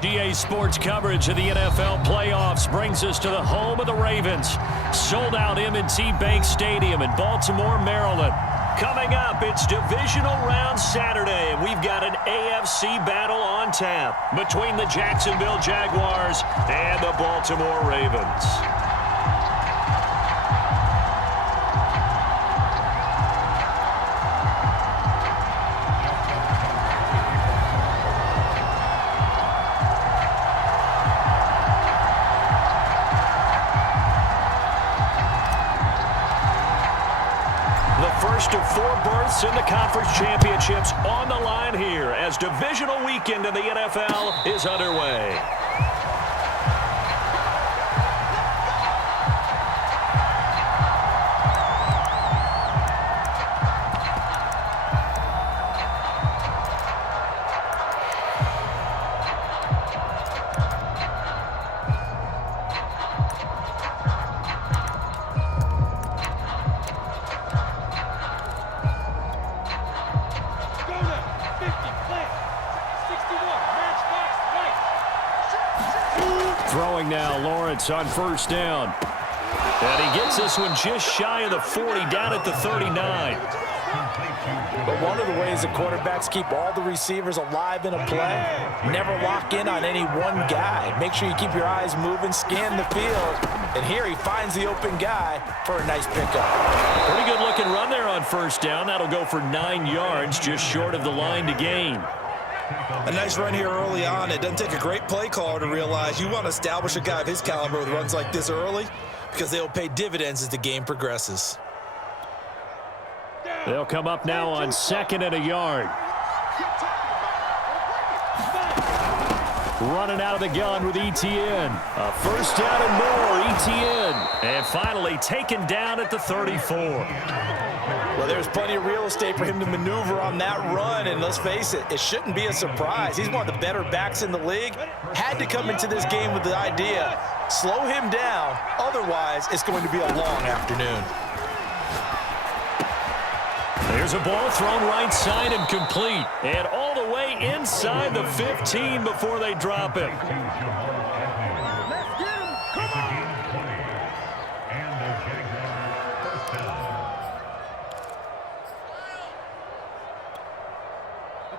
GA Sports coverage of the NFL playoffs brings us to the home of the Ravens. Sold out M&T Bank Stadium in Baltimore, Maryland. Coming up, it's divisional round Saturday, and we've got an AFC battle on tap between the Jacksonville Jaguars and the Baltimore Ravens. First of 4 berths in the conference championships on the line here as divisional weekend in the NFL is underway. Throwing now, Lawrence on first down. And he gets this one just shy of the 40, down at the 39. But one of the ways the quarterbacks keep all the receivers alive in a play, never lock in on any one guy. Make sure you keep your eyes moving, scan the field. And here he finds the open guy for a nice pickup. Pretty good looking run there on first down. That'll go for 9 yards, just short of the line to gain. A nice run here early on. It doesn't take a great play caller to realize you want to establish a guy of his caliber with runs like this early because they'll pay dividends as the game progresses. They'll come up now on 2nd and a yard. Running out of the gun with ETN. A first down and more, ETN. And finally taken down at the 34. Well, there's plenty of real estate for him to maneuver on that run, and let's face it, it shouldn't be a surprise. He's one of the better backs in the league. Had to come into this game with the idea, slow him down, otherwise it's going to be a long afternoon. There's a ball thrown right side and complete, and all the way inside the 15 before they drop it.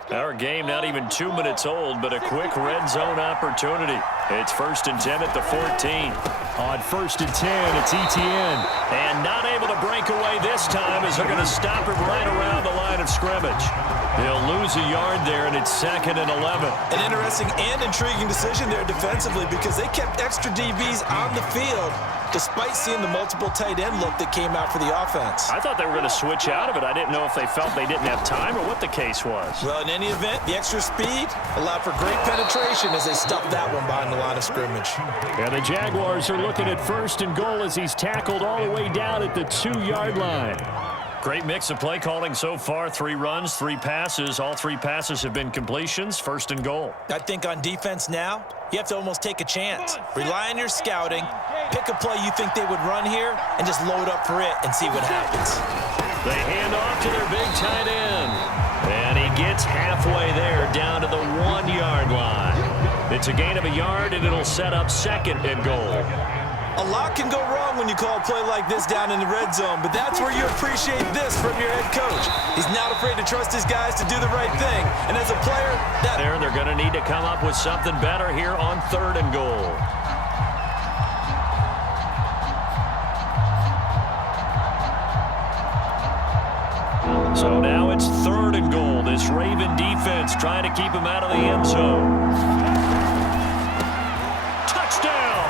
Our game not even 2 minutes old, but a quick red zone opportunity. It's 1st and 10 at the 14. On 1st and 10, it's ETN. And not able to break away this time as they're going to stop him right around the line of scrimmage. They'll lose a yard there, and it's 2nd and 11. An interesting and intriguing decision there defensively because they kept extra DBs on the field despite seeing the multiple tight end look that came out for the offense. I thought they were going to switch out of it. I didn't know if they felt they didn't have time or what the case was. Well, in any event, the extra speed allowed for great penetration as they stuffed that one behind the line of scrimmage. And the Jaguars are looking at 1st and goal as he's tackled all the way down at the 2-yard line. Great mix of play calling so far. 3 runs, 3 passes. All 3 passes have been completions. 1st and goal. I think on defense now, you have to almost take a chance. Rely on your scouting. Pick a play you think they would run here and just load up for it and see what happens. They hand off to their big tight end. And he gets halfway there down to the 1-yard line. It's a gain of a yard, and it'll set up 2nd and goal. A lot can go wrong when you call a play like this down in the red zone, but that's where you appreciate this from your head coach. He's not afraid to trust his guys to do the right thing. And as a player, they're going to need to come up with something better here on 3rd and goal. So now it's 3rd and goal. This Raven defense trying to keep him out of the end zone. Touchdown!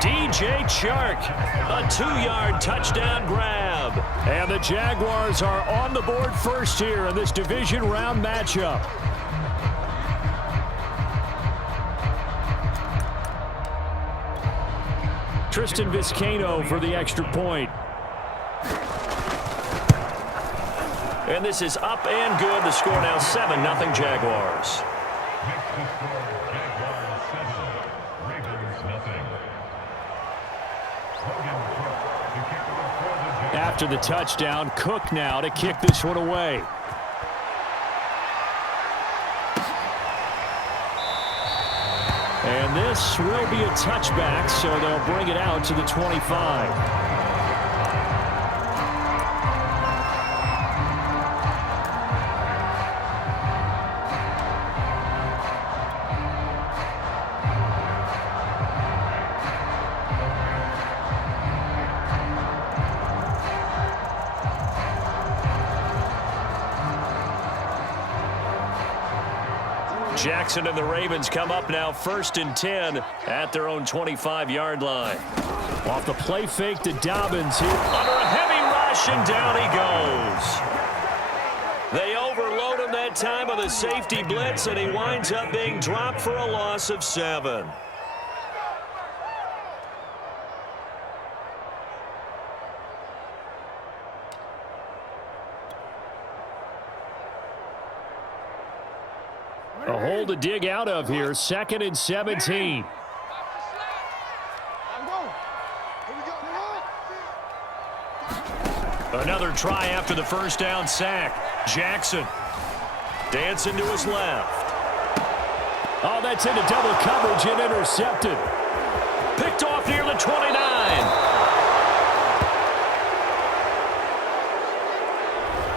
DJ Chark, a 2-yard touchdown grab. And the Jaguars are on the board first here in this division round matchup. Tristan Vizcaino for the extra point. And this is up and good. The score now 7-0 Jaguars. After the touchdown, Cook now to kick this one away. And this will be a touchback, so they'll bring it out to the 25. Jackson and the Ravens come up now 1st and 10 at their own 25-yard line. Off the play fake to Dobbins here. Under a heavy rush, and down he goes. They overload him that time with a safety blitz, and he winds up being dropped for a loss of 7. A hole to dig out of here. 2nd and 17. Another try after the first down sack. Jackson dancing to his left. Oh, that's into double coverage and intercepted. Picked off near the 29.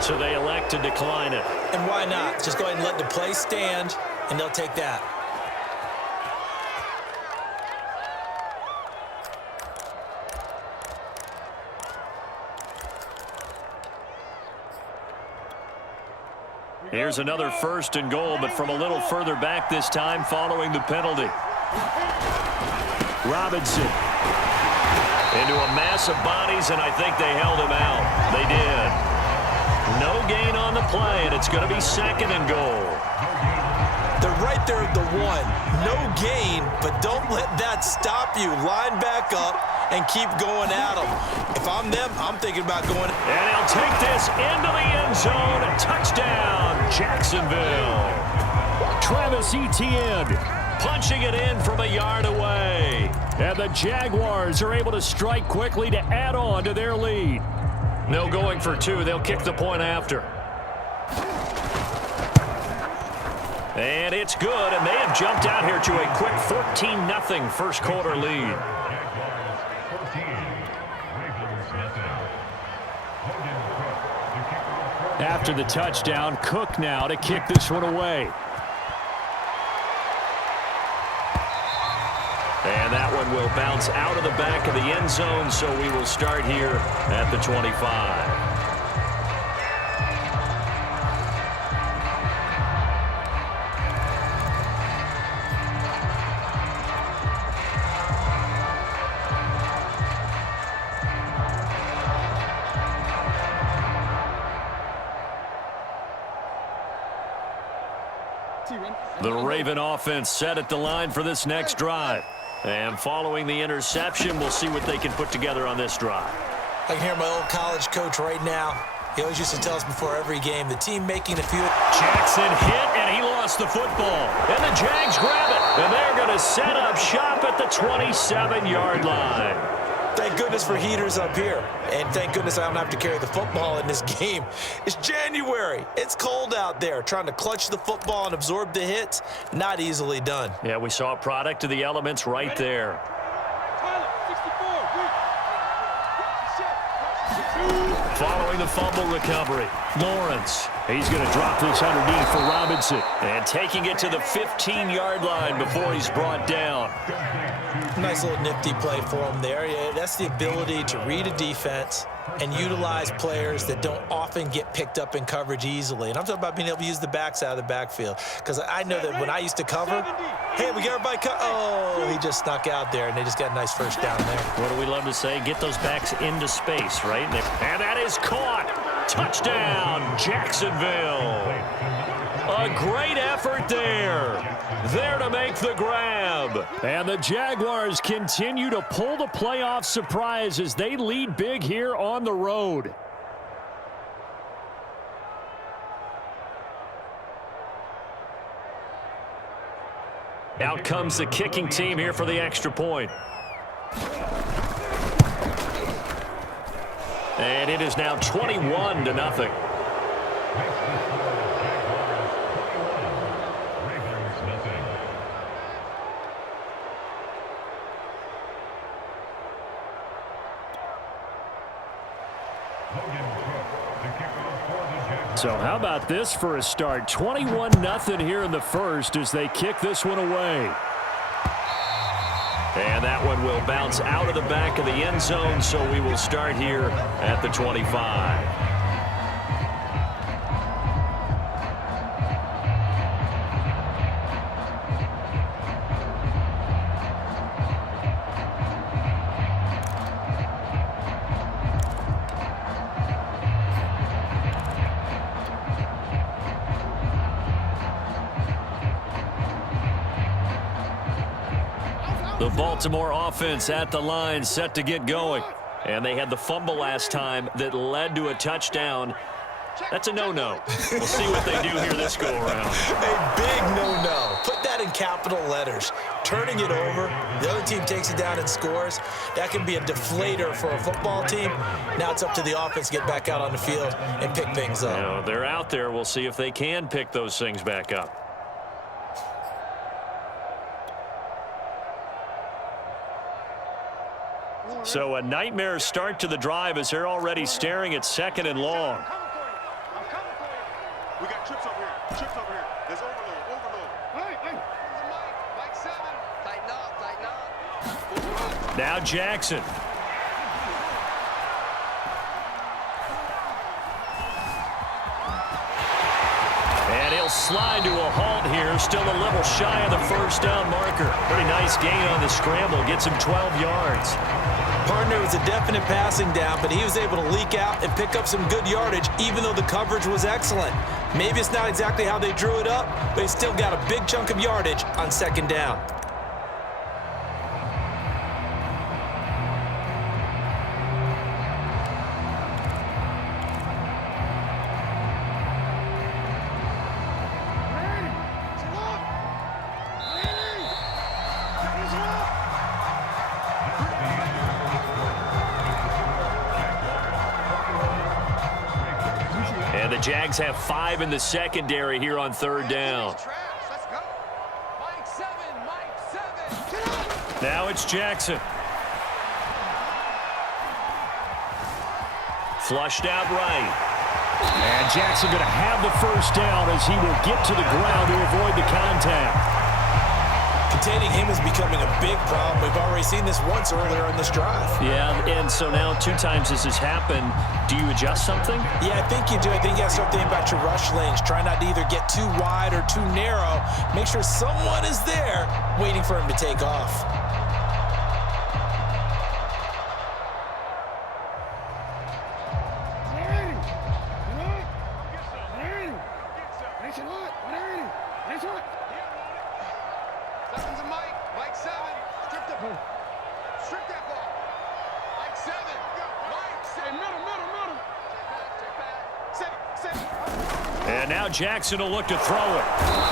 So they elect to decline it. And why not? Just go ahead and let the play stand, and they'll take that. Here's another 1st and goal, but from a little further back this time following the penalty. Robinson into a mass of bodies, and I think they held him out. They did. No gain on the play, and it's going to be 2nd and goal. They're right there at the 1. No gain, but don't let that stop you. Line back up and keep going at them. If I'm them, I'm thinking about going. And he'll take this into the end zone. Touchdown, Jacksonville. Travis Etienne punching it in from a yard away. And the Jaguars are able to strike quickly to add on to their lead. No going for 2. They'll kick the point after. And it's good, and they have jumped out here to a quick 14-0 first quarter lead. After the touchdown, Cook now to kick this one away. And that one will bounce out of the back of the end zone, so we will start here at the 25. The Raven offense set at the line for this next drive. And following the interception, we'll see what they can put together on this drive. I can hear my old college coach right now. He always used to tell us before every game, the team making a few. Jackson hit, and he lost the football. And the Jags grab it. And they're going to set up shop at the 27-yard line. Thank goodness for heaters up here. And thank goodness I don't have to carry the football in this game. It's January. It's cold out there. Trying to clutch the football and absorb the hits, not easily done. Yeah, we saw a product of the elements right there. Following the fumble recovery, Lawrence. He's going to drop this underneath for Robinson. And taking it to the 15-yard line before he's brought down. Nice little nifty play for him there. Yeah, that's the ability to read a defense and utilize players that don't often get picked up in coverage easily. And I'm talking about being able to use the backs out of the backfield. Because I know that when I used to cover, hey, we got everybody oh, he just snuck out there, and they just got a nice first down there. What do we love to say? Get those backs into space, right? And that is caught. Touchdown, Jacksonville. A great effort there. There to make the grab. And the Jaguars continue to pull the playoff surprise as they lead big here on the road. Out comes the kicking team here for the extra point. And it is now 21-0. So how about this for a start? 21-0 here in the first as they kick this one away. And that one will bounce out of the back of the end zone, so we will start here at the 25. The Baltimore offense at the line, set to get going. And they had the fumble last time that led to a touchdown. That's a no-no. We'll see what they do here this go-around. A big no-no. Put that in capital letters. Turning it over, the other team takes it down and scores. That can be a deflator for a football team. Now it's up to the offense to get back out on the field and pick things up. You know, they're out there. We'll see if they can pick those things back up. So a nightmare start to the drive as they're already staring at 2nd and long. I'm coming for you. We got trips over here. Trips over here. There's overload. Hey. Mike 7. Tighten up. Now Jackson. And he'll slide to a halt here. Still a little shy of the first down marker. Pretty nice gain on the scramble. Gets him 12 yards. Partner was a definite passing down, but he was able to leak out and pick up some good yardage, even though the coverage was excellent. Maybe it's not exactly how they drew it up, but he still got a big chunk of yardage on 2nd down. And the Jags have 5 in the secondary here on 3rd down. Now it's Jackson. Flushed out right. And Jackson going to have the first down as he will get to the ground to avoid the contact. Containing him is becoming a big problem. We've already seen this once earlier in this drive. Yeah, and so now 2 times this has happened. Do you adjust something? Yeah, I think you do. I think you got to start thinking about your rush lanes. Try not to either get too wide or too narrow. Make sure someone is there waiting for him to take off. And now Jackson will look to throw it.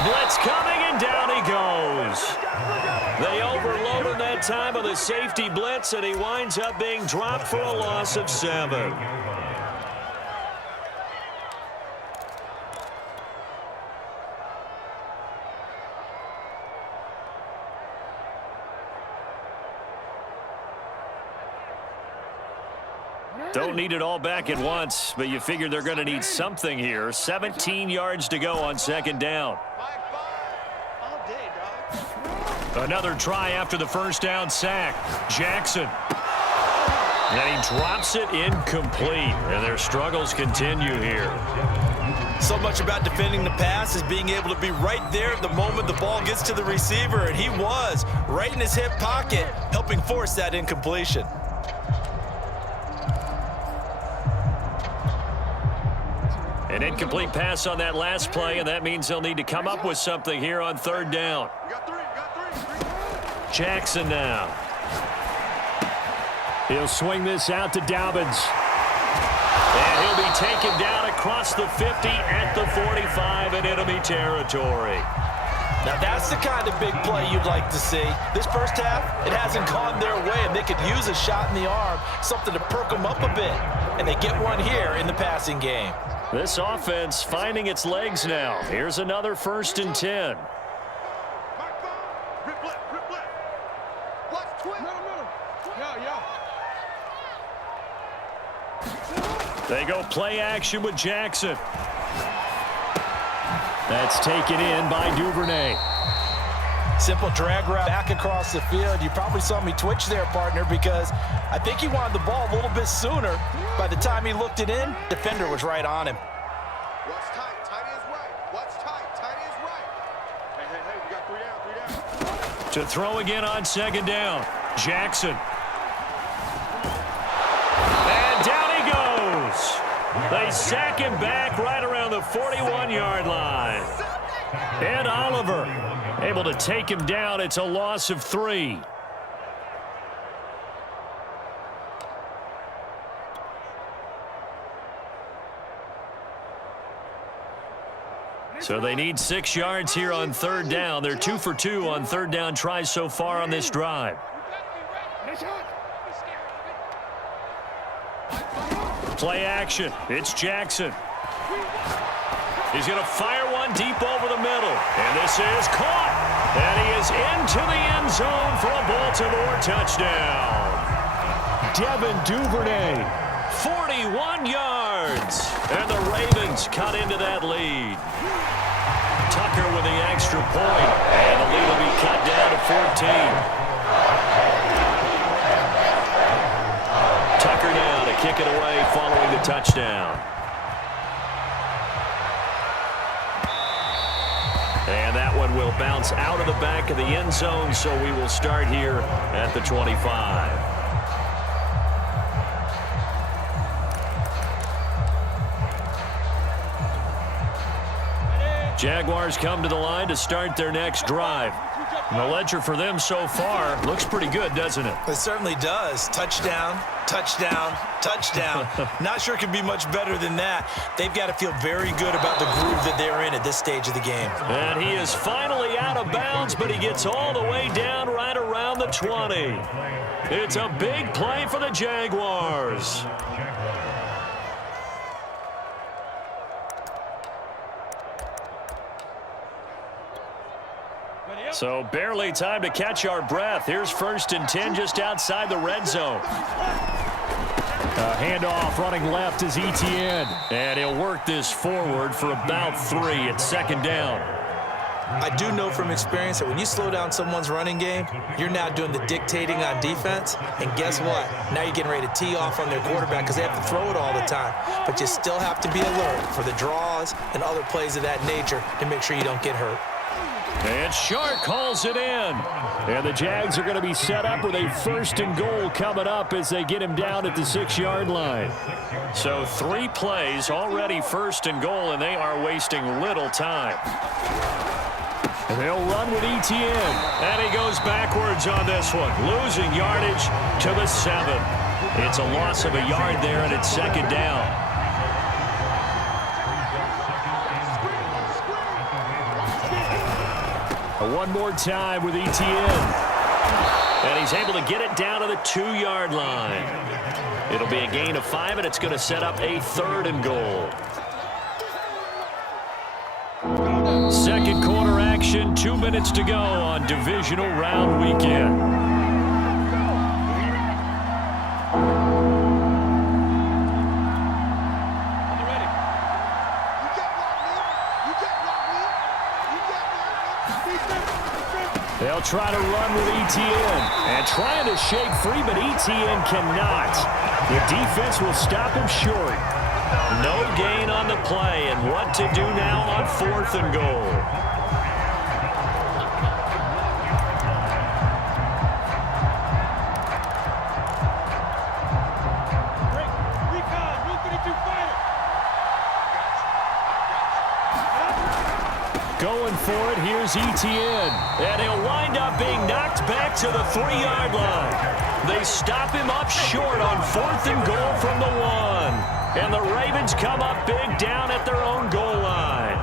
Blitz coming, and down he goes. They overloaded that time of the safety blitz, and he winds up being dropped for a loss of 7. Don't need it all back at once, but you figure they're going to need something here. 17 yards to go on 2nd down. Another try after the first down sack. Jackson. And he drops it incomplete. And their struggles continue here. So much about defending the pass is being able to be right there at the moment the ball gets to the receiver, and he was right in his hip pocket, helping force that incompletion. An incomplete pass on that last play, and that means they'll need to come up with something here on 3rd down. Jackson now. He'll swing this out to Dobbins. And he'll be taken down across the 50 at the 45 in enemy territory. Now that's the kind of big play you'd like to see. This first half, it hasn't gone their way, and they could use a shot in the arm, something to perk them up a bit. And they get one here in the passing game. This offense finding its legs now. Here's another 1st and 10. They go play action with Jackson. That's taken in by Duvernay. Simple drag route back across the field. You probably saw me twitch there, partner, because I think he wanted the ball a little bit sooner. By the time he looked it in, defender was right on him. What's tight? Tight is right. What's tight? Tight is right. Hey, we got 3 down. To throw again on second down. Jackson. And down he goes. They sack him back right around the 41-yard line. And Oliver able to take him down. It's a loss of 3. So they need 6 yards here on third down. They're 2 for 2 on third down tries so far on this drive. Play action. It's Jackson. He's going to fire one deep over the middle. And this is caught. And he is into the end zone for a Baltimore touchdown. Devin Duvernay, 41 yards. And the Ravens cut into that lead. Tucker with the extra point. And the lead will be cut down to 14. Tucker now to kick it away following the touchdown. And that one will bounce out of the back of the end zone, so we will start here at the 25. Jaguars come to the line to start their next drive. And the ledger for them so far looks pretty good, doesn't it? It certainly does. Touchdown, touchdown, touchdown. Not sure it could be much better than that. They've got to feel very good about the groove that they're in at this stage of the game. And he is finally out of bounds, but he gets all the way down right around the 20. It's a big play for the Jaguars. So barely time to catch our breath. Here's 1st and 10 just outside the red zone. Handoff running left is Etienne. And he'll work this forward for about 3 at second down. I do know from experience that when you slow down someone's running game, you're now doing the dictating on defense. And guess what? Now you're getting ready to tee off on their quarterback because they have to throw it all the time. But you still have to be alert for the draws and other plays of that nature to make sure you don't get hurt. And Shark calls it in. And the Jags are going to be set up with a 1st and goal coming up as they get him down at the 6-yard line. So 3 plays already 1st and goal, and they are wasting little time. And they'll run with Etienne. And he goes backwards on this one, losing yardage to the 7. It's a loss of a yard there, and it's second down. One more time with Etienne. And he's able to get it down to the 2-yard line. It'll be a gain of 5, and it's going to set up a 3rd and goal. Second quarter action, 2 minutes to go on divisional round weekend. They'll try to run with Etienne. And trying to shake free, but Etienne cannot. The defense will stop him short. No gain on the play, and what to do now on 4th and goal. Going for it, here's Etienne. And he'll wind up being knocked back to the 3-yard line. They stop him up short on 4th and goal from the 1. And the Ravens come up big down at their own goal line.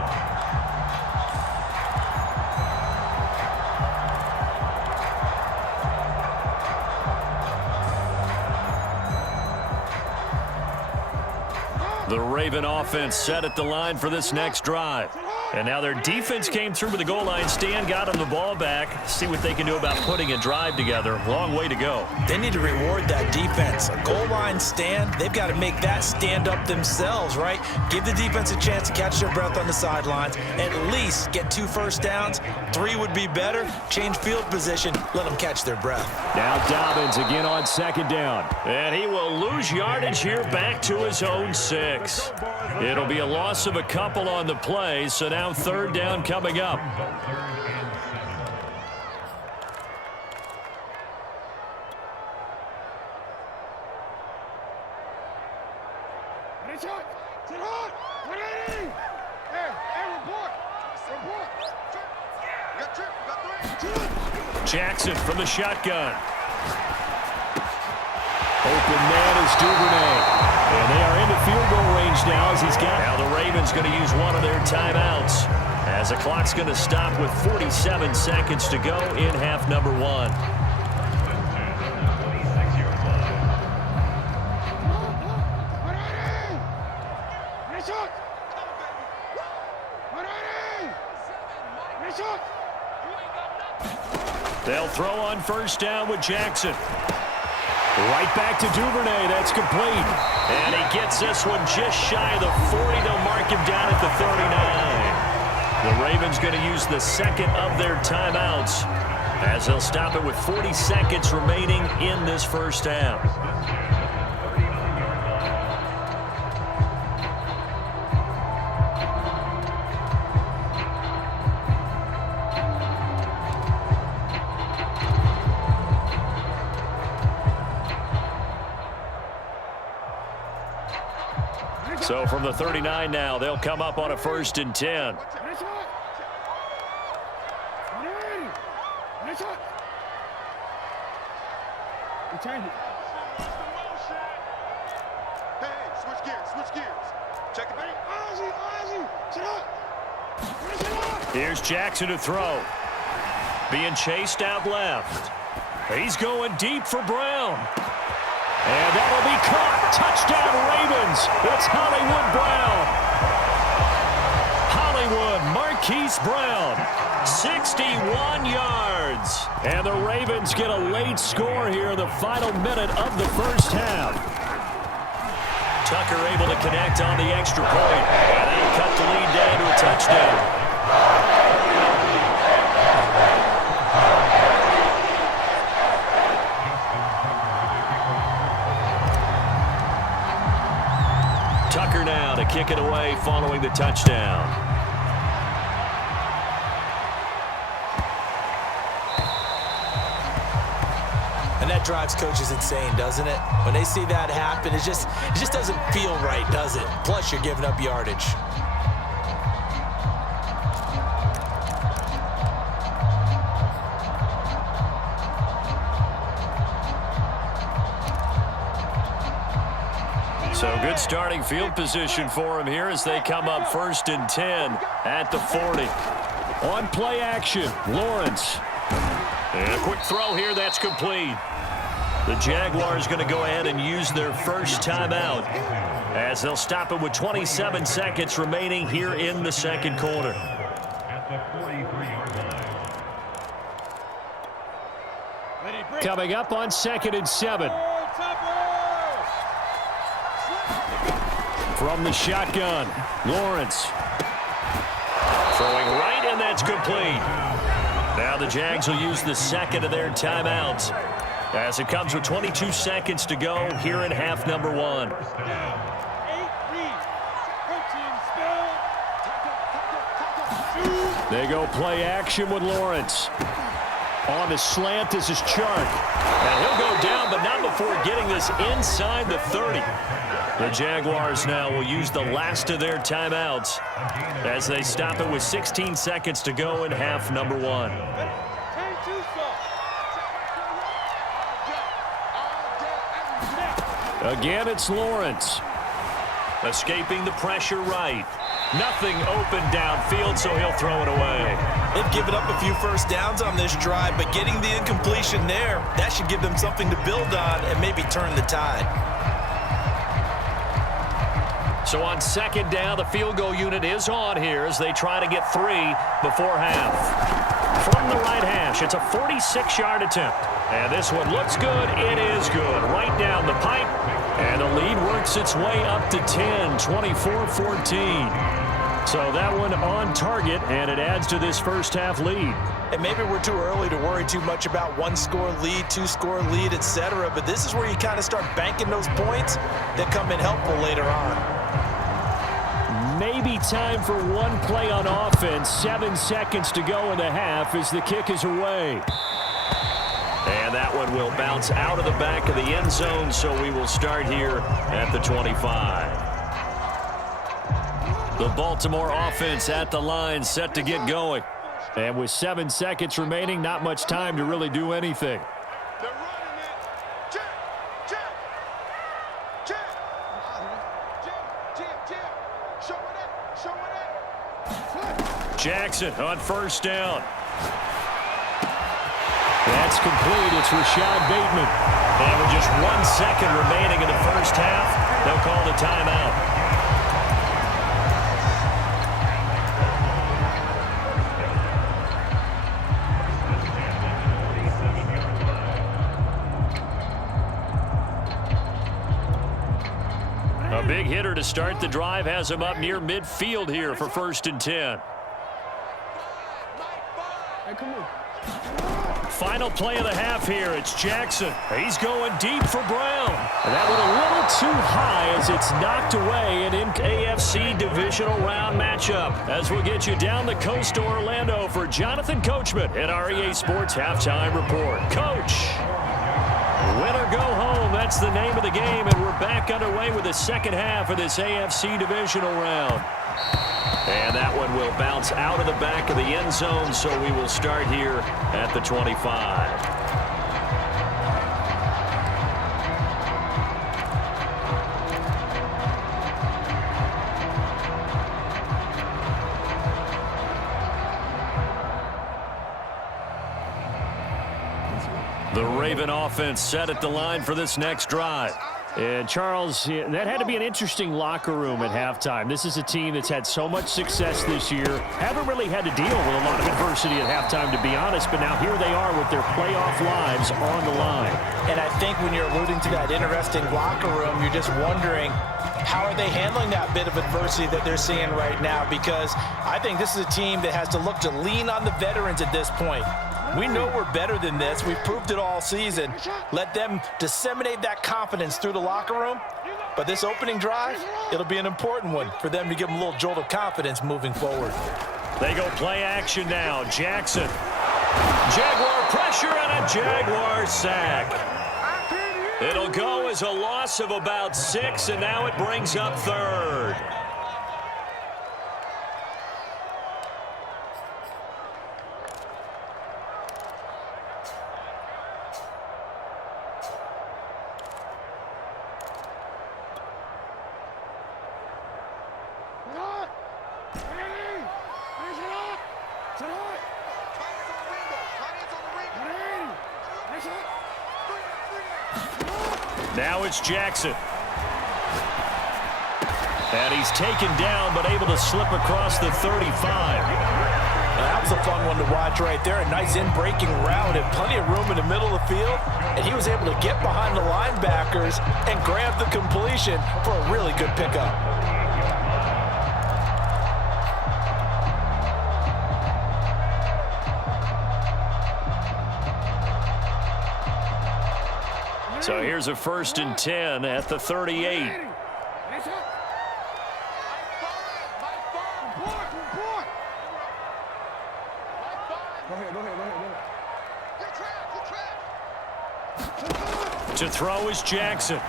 The Raven offense set at the line for this next drive. And now their defense came through with the goal line stand, got them the ball back. See what they can do about putting a drive together. Long way to go. They need to reward that defense. A goal line stand, they've got to make that stand up themselves, right? Give the defense a chance to catch their breath on the sidelines. At least get 2 first downs. 3 would be better. Change field position. Let them catch their breath. Now Dobbins again on 2nd down. And he will lose yardage here back to his own 6. It'll be a loss of a couple on the play, so now 3rd down coming up. Jackson from the shotgun. Open man is Duvernay. And they are into field goal range now as he's got. Now the Ravens going to use one of their timeouts as the clock's going to stop with 47 seconds to go in half number 1. They'll throw on 1st down with Jackson. Right back to Duvernay. That's complete. And he gets this one just shy of the 40. They'll mark him down at the 39. The Ravens going to use the 2nd of their timeouts as they'll stop it with 40 seconds remaining in this 1st half. So from the 39 now, they'll come up on a 1st and 10. Hey, switch gears. Check it back. Here's Jackson to throw. Being chased out left. He's going deep for Brown. And that'll be caught. Touchdown, Ravens. It's Hollywood Brown. Hollywood Marquise Brown. 61 yards. And the Ravens get a late score here in the final minute of the 1st half. Tucker able to connect on the extra point. And they cut the lead down to a touchdown. Tucker now to kick it away following the touchdown. And that drives coaches insane, doesn't it? When they see that happen, it just doesn't feel right, does it? Plus, you're giving up yardage. So good starting field position for him here as they come up 1st and 10 at the 40. On play action, Lawrence. And a quick throw here, that's complete. The Jaguars going to go ahead and use their 1st timeout as they'll stop it with 27 seconds remaining here in the 2nd quarter. Coming up on 2nd and 7. From the shotgun, Lawrence. Throwing right, and that's complete. Now the Jags will use the 2nd of their timeouts as it comes with 22 seconds to go here in half number 1. They go play action with Lawrence. On the slant, this is Chark. And he'll go down, but not before getting this inside the 30. The Jaguars now will use the last of their timeouts as they stop it with 16 seconds to go in half number 1. Again, it's Lawrence. Escaping the pressure right. Nothing open downfield, so he'll throw it away. They've given up a few first downs on this drive, but getting the incompletion there, that should give them something to build on and maybe turn the tide. So on second down, the field goal unit is on here as they try to get 3 before half. From the right hash, it's a 46-yard attempt. And this one looks good. It is good. Right down the pipe. And the lead works its way up to 10, 24-14. So that one on target, and it adds to this first half lead. And maybe we're too early to worry too much about 1-score lead, 2-score lead, etc. But this is where you kind of start banking those points that come in helpful later on. Maybe time for one play on offense. 7 seconds to go in the half as the kick is away. And that one will bounce out of the back of the end zone, so we will start here at the 25. The Baltimore offense at the line, set to get going. And with 7 seconds remaining, not much time to really do anything. They're running it. Check. Show it up. Jackson on first down. That's complete. It's Rashad Bateman. And with just 1 second remaining in the first half, they'll call the timeout. A big hitter to start the drive has him up near midfield here for 1st and 10. Hey, come on. Final play of the half here. It's Jackson. He's going deep for Brown. And that one a little too high as it's knocked away in an AFC divisional round matchup. As we'll get you down the coast to Orlando for Jonathan Coachman at our EA Sports Halftime Report. Coach, win or go home. That's the name of the game, and we're back underway with the second half of this AFC divisional round. And that one will bounce out of the back of the end zone, so we will start here at the 25. The Raven offense set at the line for this next drive. And Charles, that had to be an interesting locker room at halftime. This is a team that's had so much success this year. Haven't really had to deal with a lot of adversity at halftime, to be honest. But now here they are with their playoff lives on the line. And I think when you're alluding to that interesting locker room, you're just wondering, how are they handling that bit of adversity that they're seeing right now? Because I think this is a team that has to look to lean on the veterans at this point. We know we're better than this. We've proved it all season. Let them disseminate that confidence through the locker room. But this opening drive, it'll be an important one for them to give them a little jolt of confidence moving forward. They go play action now. Jackson. Jaguar pressure and a Jaguar sack. It'll go as a loss of about 6, and now it brings up 3rd. Now it's Jackson. And he's taken down, but able to slip across the 35. That was a fun one to watch right there. A nice in-breaking route and plenty of room in the middle of the field. And he was able to get behind the linebackers and grab the completion for a really good pickup. So here's a 1st and 10 at the 38. To throw is Jackson.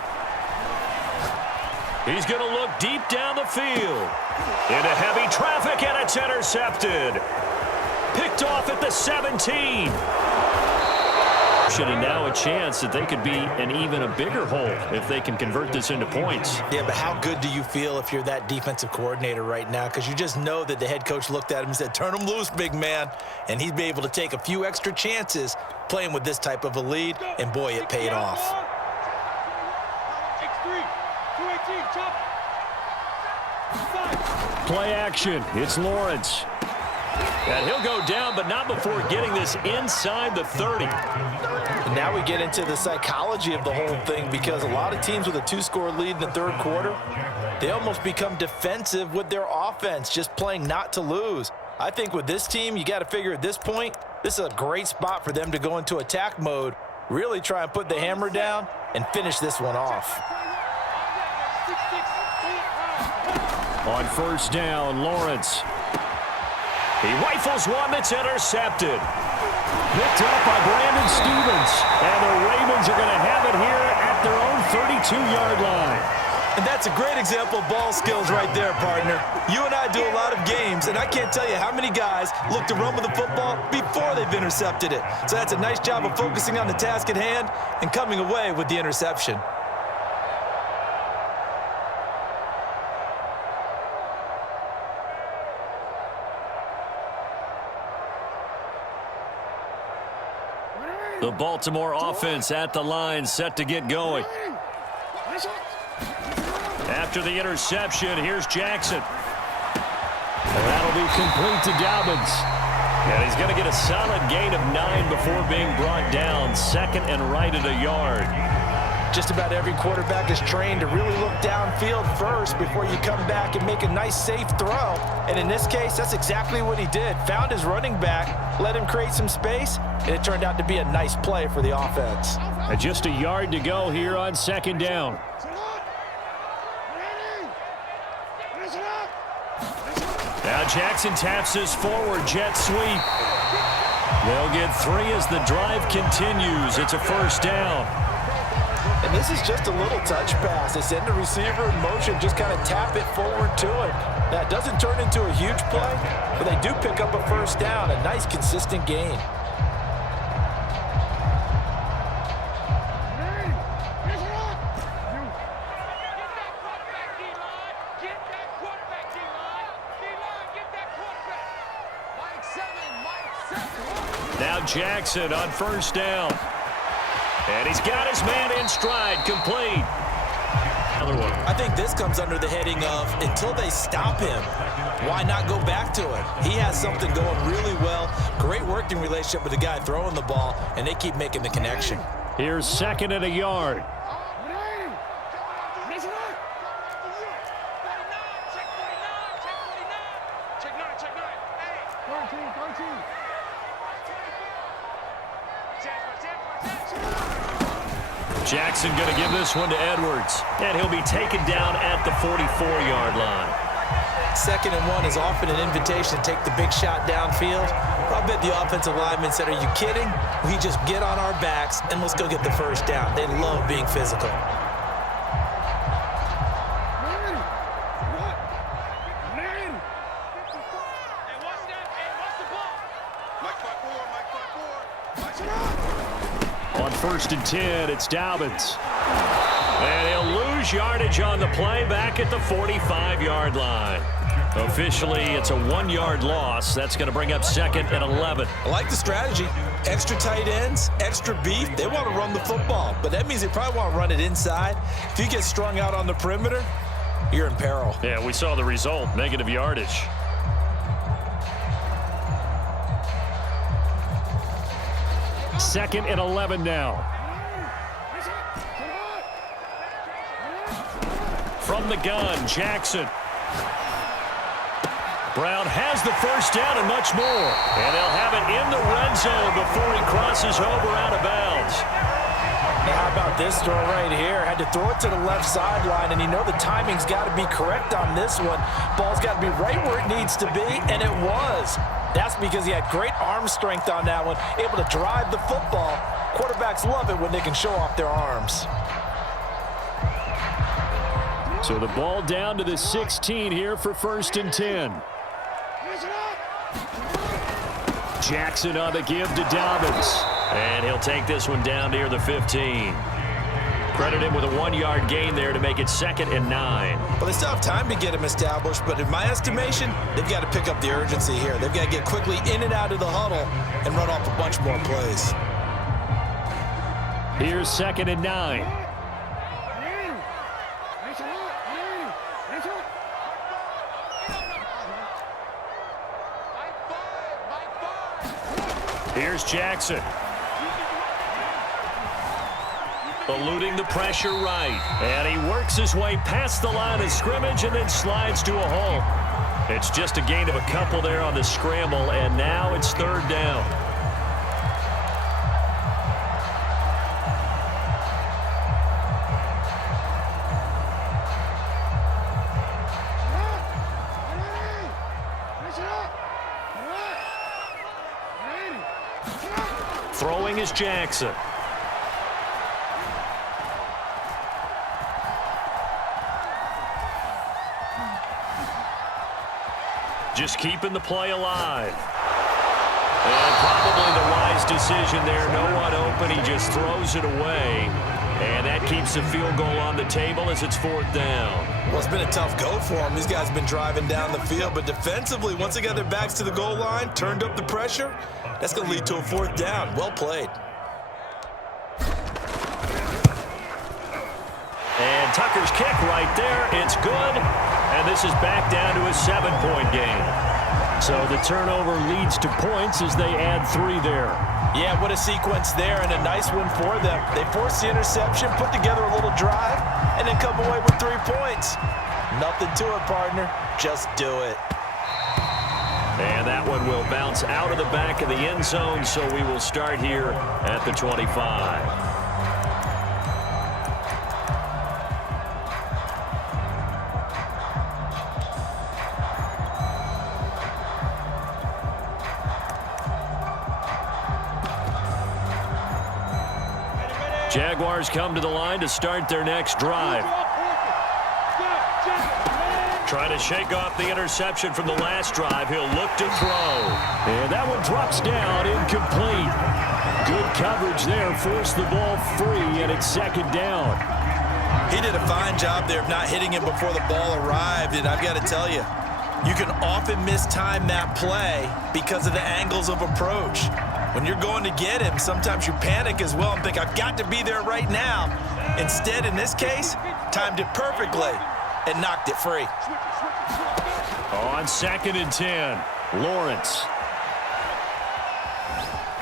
He's going to look deep down the field. Into heavy traffic, and it's intercepted. Picked off at the 17. And now a chance that they could be an even a bigger hole if they can convert this into points. Yeah, but how good do you feel if you're that defensive coordinator right now? Because you just know that the head coach looked at him and said, turn him loose, big man. And he'd be able to take a few extra chances playing with this type of a lead, and boy, it paid off. X3, 218, chop. play action. It's Lawrence. And he'll go down, but not before getting this inside the 30. And now we get into the psychology of the whole thing, because a lot of teams with a 2-score lead in the third quarter, they almost become defensive with their offense, just playing not to lose. I think with this team, you got to figure at this point, this is a great spot for them to go into attack mode, really try and put the hammer down and finish this one off. On first down, Lawrence. He rifles one that's intercepted. Picked up by Brandon Stevens. And the Ravens are going to have it here at their own 32-yard line. And that's a great example of ball skills right there, partner. You and I do a lot of games, and I can't tell you how many guys look to run with the football before they've intercepted it. So that's a nice job of focusing on the task at hand and coming away with the interception. The Baltimore offense at the line, set to get going. After the interception, here's Jackson. And that'll be complete to Dobbins. And he's going to get a solid gain of 9 before being brought down. Second and right at a yard. Just about every quarterback is trained to really look downfield first before you come back and make a nice, safe throw. And in this case, that's exactly what he did. Found his running back, let him create some space, and it turned out to be a nice play for the offense. And just a yard to go here on second down. Now Jackson taps his forward jet sweep. They'll get 3 as the drive continues. It's a first down. And this is just a little touch pass. They send the receiver in motion, just kind of tap it forward to him. That doesn't turn into a huge play, but they do pick up a first down, a nice consistent gain. Now Jackson on first down. And he's got his man in stride, complete. Another one. I think this comes under the heading of, until they stop him, why not go back to it? He has something going really well. Great working relationship with the guy throwing the ball, and they keep making the connection. Here's second and a yard. Jackson going to give this one to Edwards. And he'll be taken down at the 44-yard line. 2nd and 1 is often an invitation to take the big shot downfield. I bet the offensive lineman said, are you kidding? We just get on our backs and let's go get the first down. They love being physical. On 1st and 10, it's Dobbins. And he'll lose yardage on the play back at the 45-yard line. Officially, it's a 1-yard loss. That's going to bring up 2nd and 11. I like the strategy. Extra tight ends, extra beef. They want to run the football, but that means they probably want to run it inside. If you get strung out on the perimeter, you're in peril. Yeah, we saw the result, negative yardage. Second and 11 now. From the gun, Jackson. Brown has the first down and much more. And they'll have it in the red zone before he crosses over out of bounds. Hey, how about this throw right here? Had to throw it to the left sideline, and you know the timing's got to be correct on this one. Ball's got to be right where it needs to be, and it was. That's because he had great arm strength on that one, able to drive the football. Quarterbacks love it when they can show off their arms. So the ball down to the 16 here for 1st and 10. Jackson on the give to Dobbins. And he'll take this one down near the 15. Credit him with a 1-yard gain there to make it 2nd and 9. Well, they still have time to get him established, but in my estimation, they've got to pick up the urgency here. They've got to get quickly in and out of the huddle and run off a bunch more plays. Here's 2nd and 9. Here's Jackson. Eluding the pressure right. And he works his way past the line of scrimmage and then slides to a hole. It's just a gain of a couple there on the scramble, and now it's third down. Throwing is Jackson. Just keeping the play alive. And probably the wise decision there. No one open. He just throws it away. And that keeps the field goal on the table as it's fourth down. Well, it's been a tough go for him. These guys have been driving down the field. But defensively, once they got their backs to the goal line, turned up the pressure, that's going to lead to a fourth down. Well played. And Tucker's kick right there. It's good. And this is back down to a 7-point game. So the turnover leads to points as they add 3 there. Yeah, what a sequence there, and a nice one for them. They forced the interception, put together a little drive, and then come away with 3 points. Nothing to it, partner. Just do it. And that one will bounce out of the back of the end zone, so we will start here at the 25. Jaguars come to the line to start their next drive. Trying to shake off the interception from the last drive. He'll look to throw. And that one drops down, incomplete. Good coverage there. Forced the ball free, and it's second down. He did a fine job there of not hitting him before the ball arrived, and I've got to tell you, you can often mistime that play because of the angles of approach. When you're going to get him, sometimes you panic as well and think, I've got to be there right now. Instead, in this case, timed it perfectly and knocked it free. On 2nd and 10, Lawrence.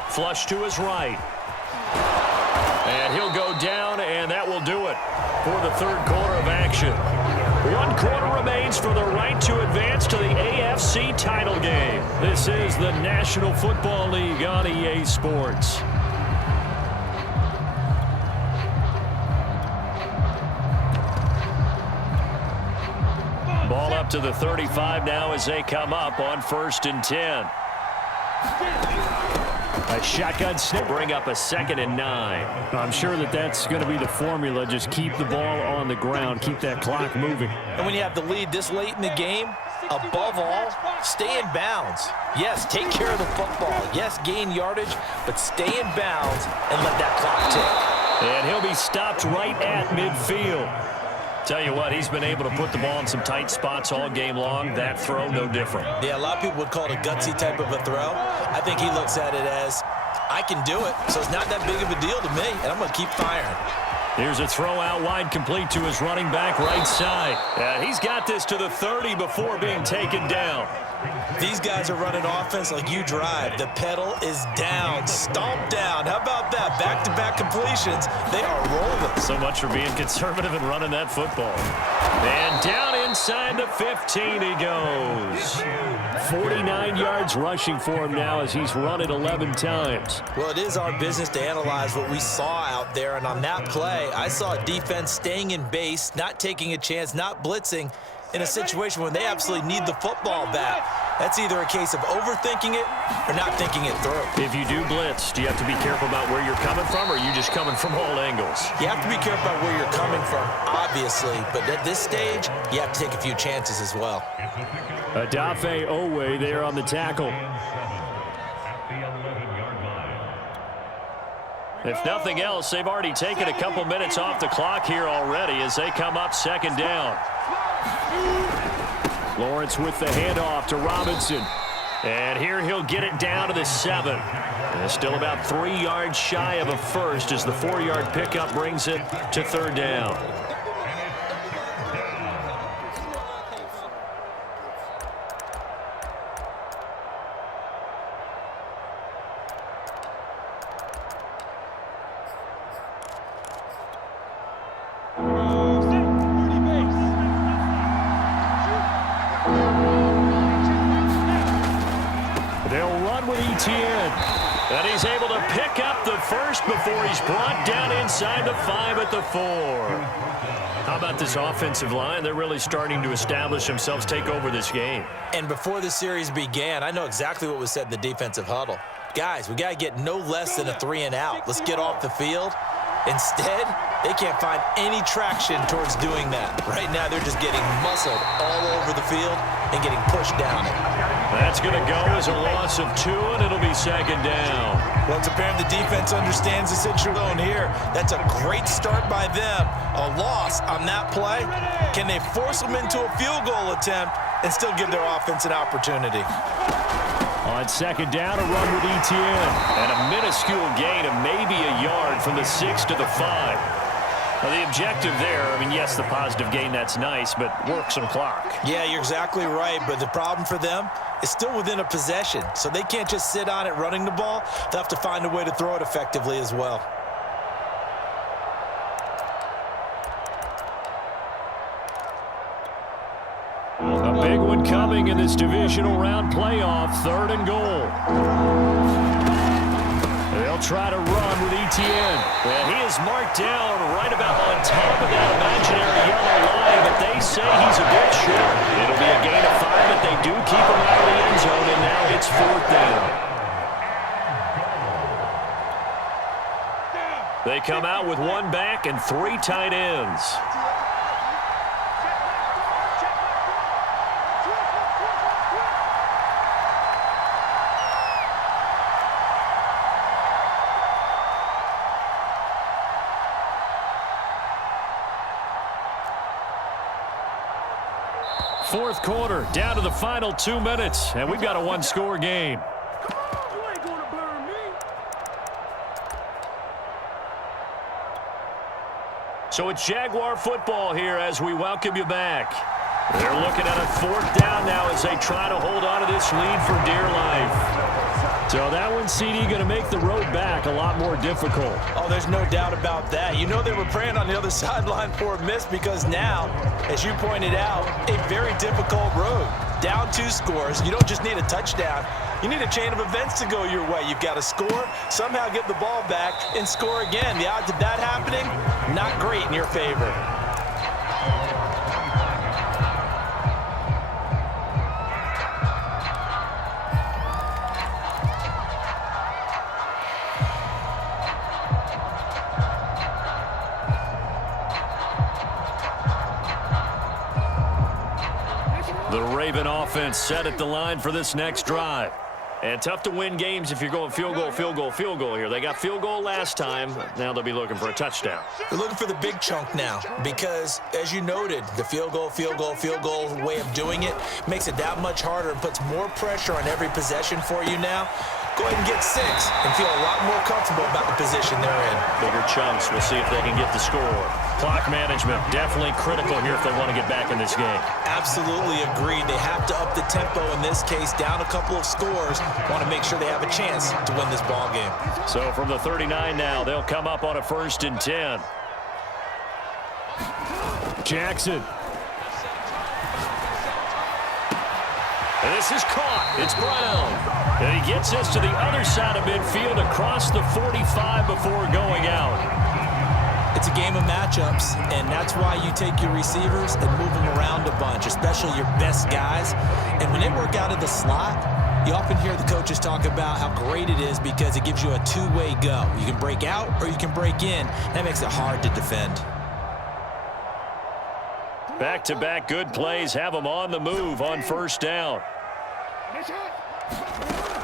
Flush to his right. And he'll go down, and that will do it for the third quarter of action. 1 quarter remains for the right to advance to the AFC title game. This is the National Football League on EA Sports. Ball up to the 35 now as they come up on 1st and 10. A shotgun snap, bring up a 2nd and 9. I'm sure that's going to be the formula. Just keep the ball on the ground, keep that clock moving. And when you have the lead this late in the game, above all, stay in bounds. Yes, take care of the football. Yes, gain yardage, but stay in bounds and let that clock tick. And he'll be stopped right at midfield. Tell you what, he's been able to put the ball in some tight spots all game long. That throw, no different. Yeah, a lot of people would call it a gutsy type of a throw. I think he looks at it as, I can do it, so it's not that big of a deal to me, and I'm going to keep firing. Here's a throw out wide, complete to his running back right side. He's got this to the 30 before being taken down. These guys are running offense like you drive. The pedal is down, stomped down. How about that? Back-to-back completions. They are rolling. So much for being conservative and running that football. And down inside the 15 he goes. 49 yards rushing for him now as he's run it 11 times. Well, it is our business to analyze what we saw out there. And on that play, I saw a defense staying in base, not taking a chance, not blitzing, in a situation when they absolutely need the football back. That's either a case of overthinking it or not thinking it through. If you do blitz, do you have to be careful about where you're coming from, or are you just coming from all angles? You have to be careful about where you're coming from, obviously, but at this stage, you have to take a few chances as well. Adafe Owe there on the tackle. If nothing else, they've already taken a couple minutes off the clock here already as they come up 2nd down. Lawrence with the handoff to Robinson. And here he'll get it down to the 7. And still about 3 yards shy of a first as the 4-yard pickup brings it to 3rd down. with Etienne. And he's able to pick up the first before he's brought down inside the 5 at the 4. How about this offensive line? They're really starting to establish themselves, take over this game. And before the series began, I know exactly what was said in the defensive huddle. Guys, we got to get no less than a 3-and-out. Let's get off the field. Instead, they can't find any traction towards doing that. Right now, they're just getting muscled all over the field and getting pushed down it. That's going to go as a loss of 2, and it'll be 2nd down. Well, it's apparent the defense understands the situation here. That's a great start by them. A loss on that play. Can they force them into a field goal attempt and still give their offense an opportunity? On 2nd down, a run with Etienne. And a minuscule gain of maybe a yard from the 6 to the 5. Now, the objective there, I mean, yes, the positive gain, that's nice, but work some clock. Yeah, you're exactly right, but the problem for them is still within a possession, so they can't just sit on it running the ball. They'll have to find a way to throw it effectively as well. A big one coming in this divisional round playoff, 3rd and goal. They'll try to run with Etienne. Well, he is marked down right about on top of that imaginary yellow line, but they say he's a bit short. It'll be a gain of 5, but they do keep him out of the end zone, and now it's 4th down. They come out with 1 back and 3 tight ends. Fourth quarter, down to the final 2 minutes, and we've got a 1-score game. So it's Jaguar football here as we welcome you back. They're looking at a 4th down now as they try to hold on to this lead for dear life. So that one, CD, going to make the road back a lot more difficult. Oh, there's no doubt about that. You know they were praying on the other sideline for a miss because now, as you pointed out, a very difficult road. Down 2 scores. You don't just need a touchdown. You need a chain of events to go your way. You've got to score, somehow get the ball back, and score again. The odds of that happening, not great in your favor. The Raven offense set at the line for this next drive. And tough to win games if you're going field goal, field goal, field goal here. They got field goal last time. Now they'll be looking for a touchdown. They're looking for the big chunk now because, as you noted, the field goal way of doing it makes it that much harder and puts more pressure on every possession for you now. Go ahead and get 6 and feel a lot more comfortable about the position they're in. Bigger chunks. We'll see if they can get the score. Clock management definitely critical here if they want to get back in this game. Absolutely agreed. They have to up the tempo in this case, down a couple of scores. Want to make sure they have a chance to win this ball game. So from the 39 now, they'll come up on a 1st and 10. Jackson. And this is caught. It's Brown. And he gets us to the other side of midfield across the 45 before going out. It's a game of matchups, and that's why you take your receivers and move them around a bunch, especially your best guys. And when they work out of the slot, you often hear the coaches talk about how great it is because it gives you a 2-way go. You can break out or you can break in. That makes it hard to defend. Back-to-back good plays have them on the move on 1st down.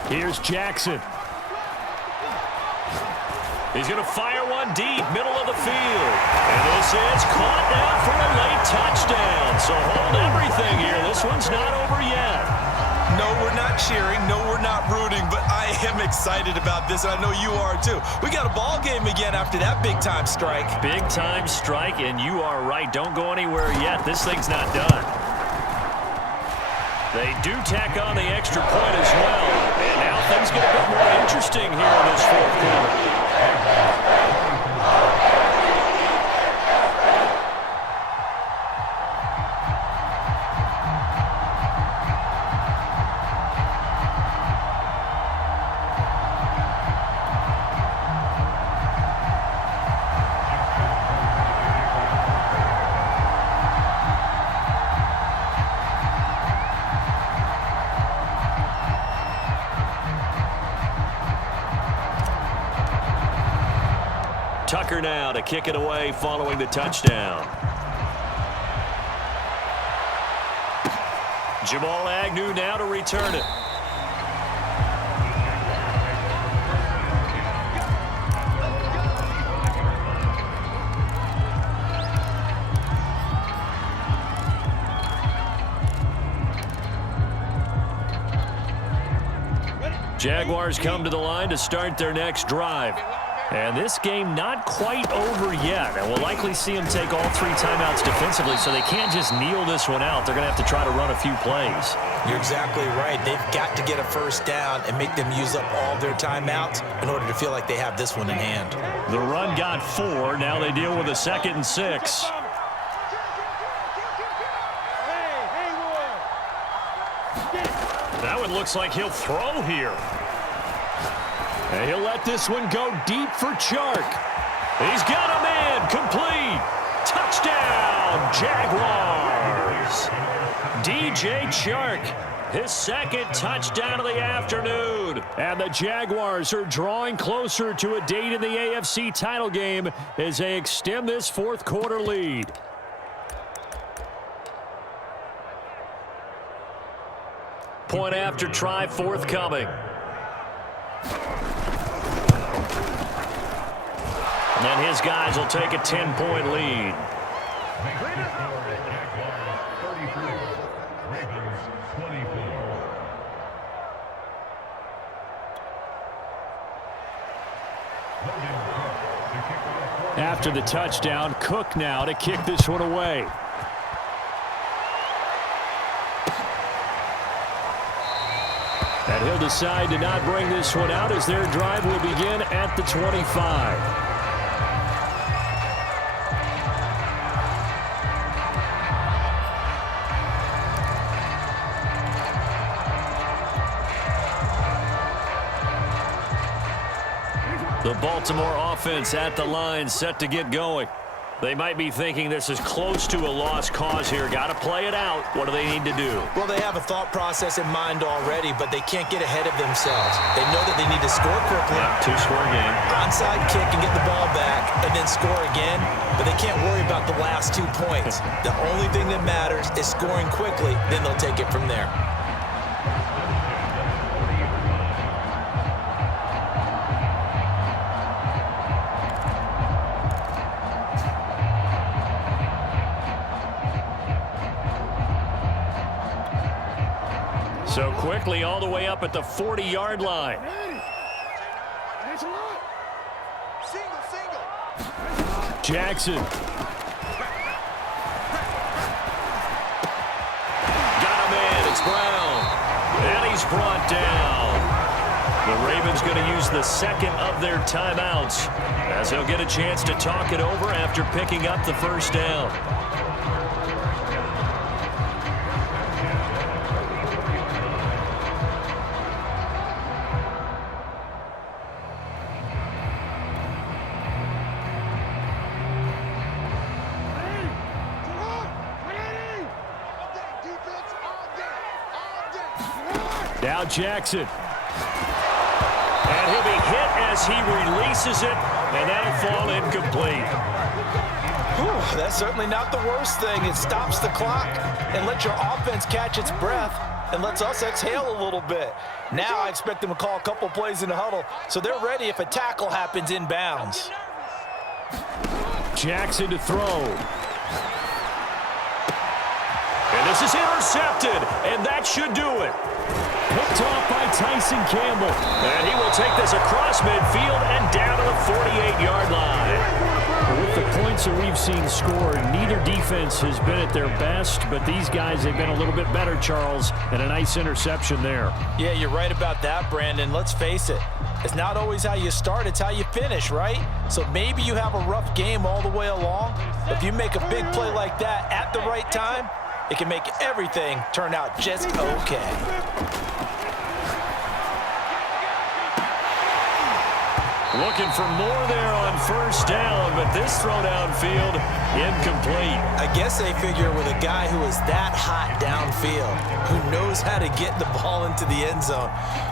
Here's Jackson. He's going to fire one deep, middle of the field. And this is caught now for a late touchdown. So hold everything here. This one's not over yet. No, we're not cheering. No, we're not rooting, but I am excited about this, and I know you are too. We got a ball game again after that big-time strike. Big-time strike, and you are right. Don't go anywhere yet. This thing's not done. They do tack on the extra point as well. And now things get a bit more interesting here in this 4th quarter. Tucker now to kick it away following the touchdown. Jamal Agnew now to return it. Jaguars come to the line to start their next drive. And this game not quite over yet. And we'll likely see them take all 3 timeouts defensively, so they can't just kneel this one out. They're going to have to try to run a few plays. You're exactly right. They've got to get a first down and make them use up all their timeouts in order to feel like they have this one in hand. The run got 4. Now they deal with a 2nd and 6. That one looks like he'll throw here. And he'll let this one go deep for Chark. He's got a man. Complete. Touchdown, Jaguars. DJ Chark, his 2nd touchdown of the afternoon. And the Jaguars are drawing closer to a date in the AFC title game as they extend this 4th quarter lead. Point after try forthcoming. And his guys will take a 10-point lead. After the touchdown, Cook now to kick this one away. And he'll decide to not bring this one out as their drive will begin at the 25. The Baltimore offense at the line, set to get going. They might be thinking this is close to a lost cause here. Got to play it out. What do they need to do? Well, they have a thought process in mind already, but they can't get ahead of themselves. They know that they need to score quickly. Yeah, 2-score game. Onside kick and get the ball back, and then score again. But they can't worry about the last 2 points. The only thing that matters is scoring quickly. Then they'll take it from there. So quickly all the way up at the 40-yard line. Jackson. Got a man. It's Brown. And he's brought down. The Ravens going to use the 2nd of their timeouts as they'll get a chance to talk it over after picking up the first down. Now Jackson. And he'll be hit as he releases it, and that'll fall incomplete. Whew, that's certainly not the worst thing. It stops the clock and lets your offense catch its breath and lets us exhale a little bit. Now I expect them to call a couple plays in the huddle so they're ready if a tackle happens inbounds. Jackson to throw. And this is intercepted, and that should do it. Picked off by Tyson Campbell. And he will take this across midfield and down to the 48-yard line. With the points that we've seen scored, neither defense has been at their best, but these guys have been a little bit better, Charles, and a nice interception there. Yeah, you're right about that, Brandon. Let's face it. It's not always how you start, it's how you finish, right? So maybe you have a rough game all the way along, but if you make a big play like that at the right time, it can make everything turn out just okay. Looking for more there on first down, but this throw downfield incomplete. I guess they figure with a guy who is that hot downfield, who knows how to get the ball into the end zone,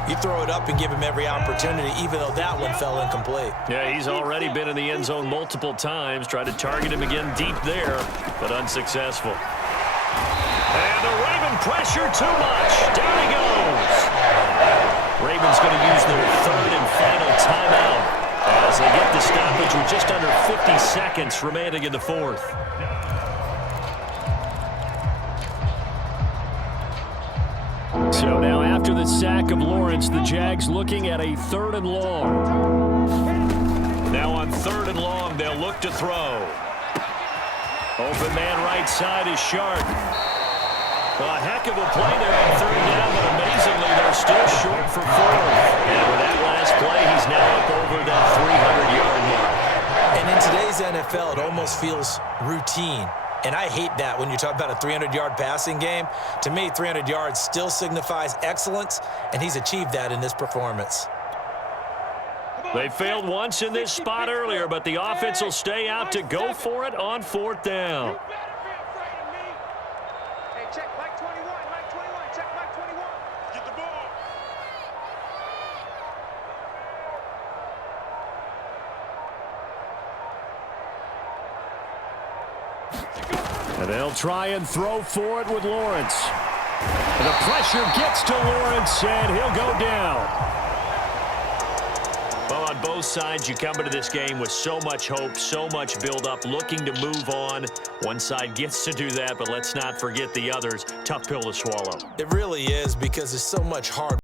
you throw it up and give him every opportunity, even though that one fell incomplete. Yeah, he's already been in the end zone multiple times. Tried to target him again deep there, but unsuccessful. And the Raven pressure too much. Down he goes. Ravens going to use their third and final timeout as they get the stoppage with just under 50 seconds remaining in the fourth. So now after the sack of Lawrence, the Jags looking at a 3rd and long. Now on 3rd and long, they'll look to throw. Open man right side is Sharp. A heck of a play there on 3rd down, but amazingly, they're still short for 4th. And with that last play, he's now up over that 300-yard mark. And in today's NFL, it almost feels routine. And I hate that when you talk about a 300-yard passing game. To me, 300 yards still signifies excellence, and he's achieved that in this performance. They failed once in this spot earlier, but the offense will stay out to go for it on 4th down. Check Mike 21, Mike 21, check Mike 21. Get the ball. And they'll try and throw for it with Lawrence. And the pressure gets to Lawrence, and he'll go down. Well, on both sides, you come into this game with so much hope, so much build-up, looking to move on. One side gets to do that, but let's not forget the others. Tough pill to swallow. It really is, because there's so much hard